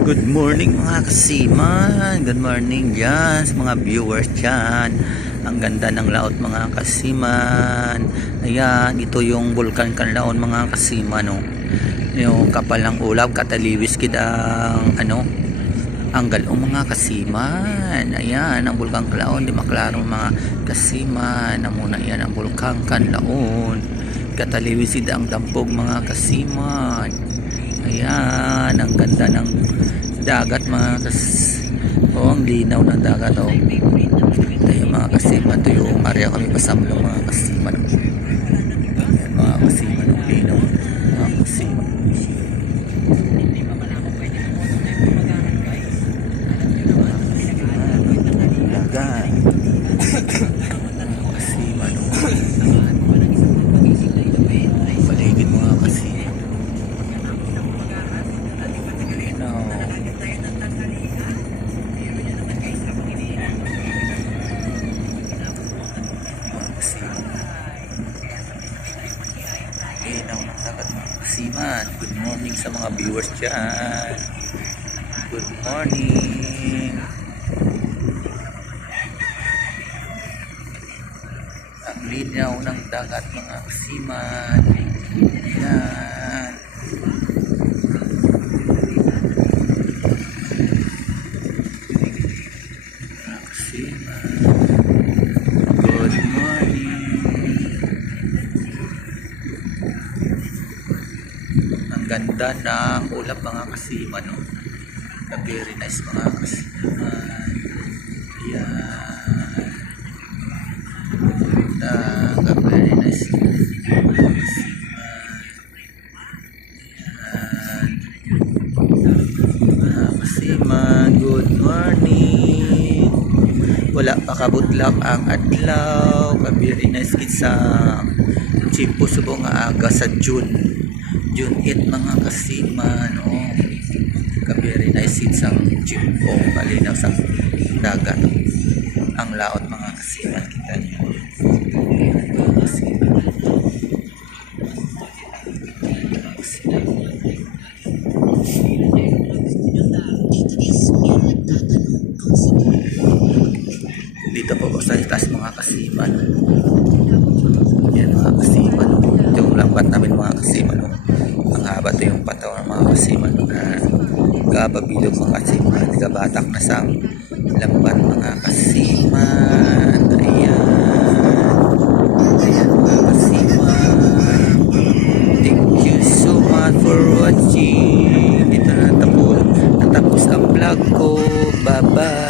Good morning mga kasiman. Good morning dyan sa mga viewers dyan. Ang ganda ng laot mga kasiman. Ayan, ito yung Vulcan Kanlaon mga kasiman. No? Yung kapal ng ulap, kataliwis kid ang ano, ang galong mga kasiman. Ayan, ang Vulcan Kanlaon. Di maklarong mga kasiman. Na muna yan ang Vulcan Kanlaon. Kataliwis ang dampog mga kasiman. Ayan, ang ganda ng dagat mga kas... Oh, ang linaw ng dagat oh. Ito yung mga kasima. Ito yung area kami pasamlo mga kasima. Ayan, mga kasima ng linaw. Linaw ng dagat mga kasiman. Good morning sa mga viewers dyan. Good morning. Ang linaw ng dagat mga kasiman. Yan. Mga kasiman. Good morning. Ang ganda ng ulap mga kasima, no? The very nice mga kasima. Ayan. Ganda. The very nice mga kasima. Ayan. Mga kasima, good morning. Wala pa kabutlak ang adlaw. Very nice kitsa. Chimpo subong aga sa June. June 8 mga kasima no kabiri na isin sa chimpo kalinaw sa dagat ang laot mga kasima kita niyo dito po sa taas mga kasima no? yan mga kasima no? ito yung lambat namin mga kasima ito yung pataw ng mga kasima no? na kababilog mga kasima nagabatak na sang lambat mga kasima ayan. Ayan mga kasima thank you so much for watching. Dito na tapos natapos ang vlog ko. Bye bye